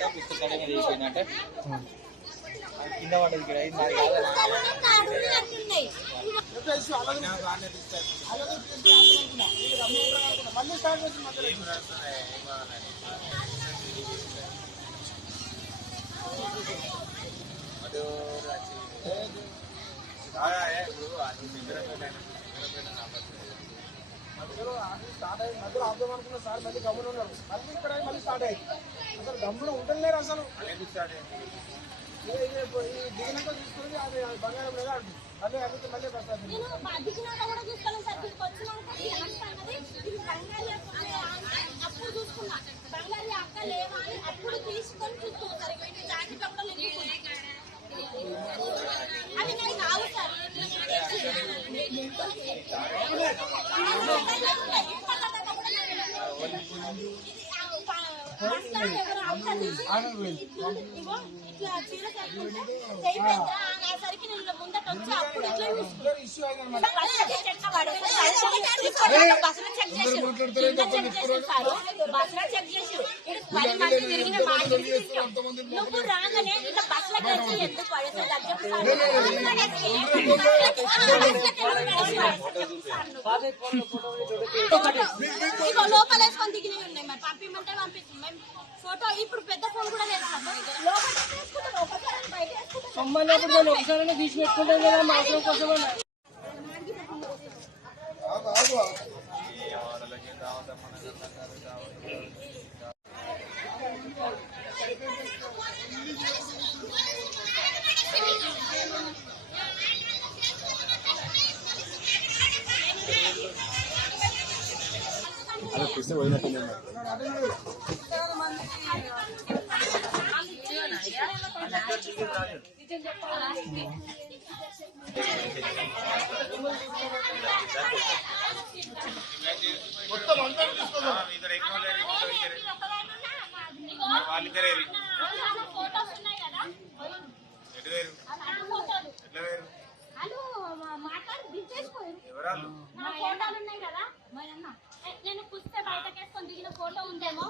పోయిందంటే పుస్తకాలు మీద అయిపోయిందంటే కింద పడ్డది ఇక్కడ మరి మధ్యలో స్టార్ట్ అయ్యి మధ్యలో ఆపుదాం అనుకున్న సార్ మళ్ళీ గమ్మున ఉన్నారు. మళ్ళీ ఇక్కడ మళ్ళీ స్టార్ట్ అయ్యి అసలు గమ్మున ఉంటలేరు. అసలు దిగినాక చూసుకొని అది బంగారం లేదా అంటుంది. మళ్ళీ అడిగితే మళ్ళీ లోపల వేసుకొని దిగినవి ఉన్నాయి. మరి పంపిమంటే పంపిస్తున్నాం. ఫోటో ఇప్పుడు పెద్ద ఫోన్ కూడా లేదు. సంబంధం ఒకసారి తీసి పెట్టుకుంటాం కదా మా అవసరం కోసం. అలా చూస్తే వదిలినట్టు మొత్తం అందరూ తీసుకోవాలి. నేను పుస్తే బయటకేసుకొని దిగిన ఫోటో ఉందేమో